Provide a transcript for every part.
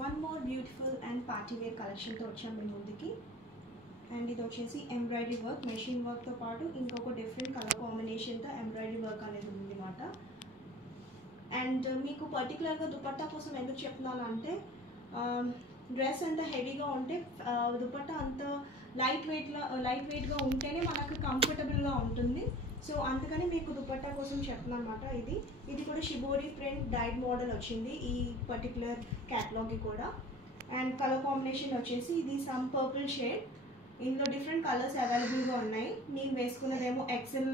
One more beautiful and party wear కలెక్షన్తో వచ్చాం మీ ముందుకి. అండ్ ఇది వచ్చేసి ఎంబ్రాయిడరీ వర్క్, మెషిన్ వర్క్తో పాటు ఇంకొక డిఫరెంట్ కలర్ కాంబినేషన్తో ఎంబ్రాయిడరీ వర్క్ అనేది ఉంది అన్నమాట. అండ్ మీకు పర్టికులర్గా దుపట్టా కోసం ఎందుకు చెప్తున్నాను అంటే, డ్రెస్ అంత హెవీగా ఉంటే దుపట్టా అంత లైట్ వెయిట్గా ఉంటేనే మనకు కంఫర్టబుల్గా ఉంటుంది. సో అందుకని మీకు దుపట్టా కోసం చెప్తున్నాను అనమాట. ఇది కూడా షిబోరి ప్రింట్ డైడ్ మోడల్ వచ్చింది ఈ పర్టికులర్ క్యాటలాగ్కి కూడా. అండ్ కలర్ కాంబినేషన్ వచ్చేసి ఇది సమ్ పర్పుల్ షేడ్. ఇందులో డిఫరెంట్ కలర్స్ అవైలబుల్గా ఉన్నాయి. నేను వేసుకున్నదేమో XL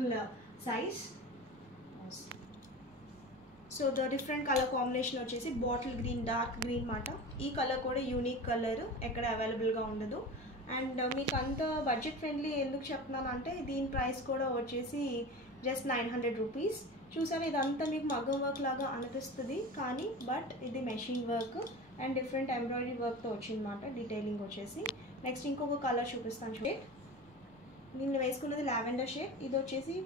size. So the different colour combination వచ్చేసి బాటిల్ గ్రీన్, డార్క్ గ్రీన్ మాట. ఈ కలర్ కూడా యూనిక్ కలర్, ఎక్కడ అవైలబుల్గా ఉండదు. అండ్ మీకు అంత బడ్జెట్ ఫ్రెండ్లీ ఎందుకు చెప్తున్నాను అంటే, దీని ప్రైస్ కూడా వచ్చేసి జస్ట్ 900 రూపీస్. చూసారా, ఇదంతా మీకు మగ్గం వర్క్ లాగా అనిపిస్తుంది కానీ బట్ ఇది machine work and different embroidery వర్క్తో వచ్చిందన్నమాట. డీటెయిలింగ్ వచ్చేసి నెక్స్ట్ ఇంకొక కలర్ చూపిస్తాను. షేడ్ నేను వేసుకున్నది లావెండర్ షేడ్. ఇది వచ్చేసి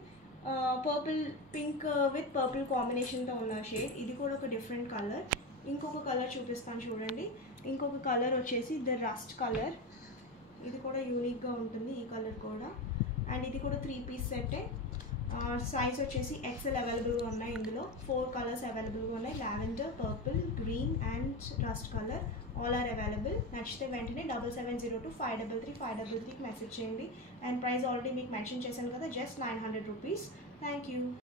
పర్పుల్ పింక్ విత్ పర్పుల్ కాంబినేషన్తో ఉన్న షేడ్. ఇది కూడా ఒక డిఫరెంట్ కలర్. ఇంకొక కలర్ చూపిస్తాను చూడండి. ఇంకొక కలర్ వచ్చేసి ద రస్ట్ కలర్. ఇది కూడా యూనిక్గా ఉంటుంది ఈ కలర్ కూడా. అండ్ ఇది కూడా 3 పీస్ సెట్టే. సైజ్ వచ్చేసి ఎక్సెల్ అవైలబుల్గా ఉన్నాయి. ఇందులో 4 కలర్స్ అవైలబుల్గా ఉన్నాయి. Lavender, purple, green and rust colour all are available. నచ్చితే వెంటనే 7702533533కి మెసేజ్ చేయండి. అండ్ ప్రైస్ ఆల్రెడీ మీకు మెన్షన్ చేశాను కదా, జస్ట్ 900 రూపీస్. Thank you.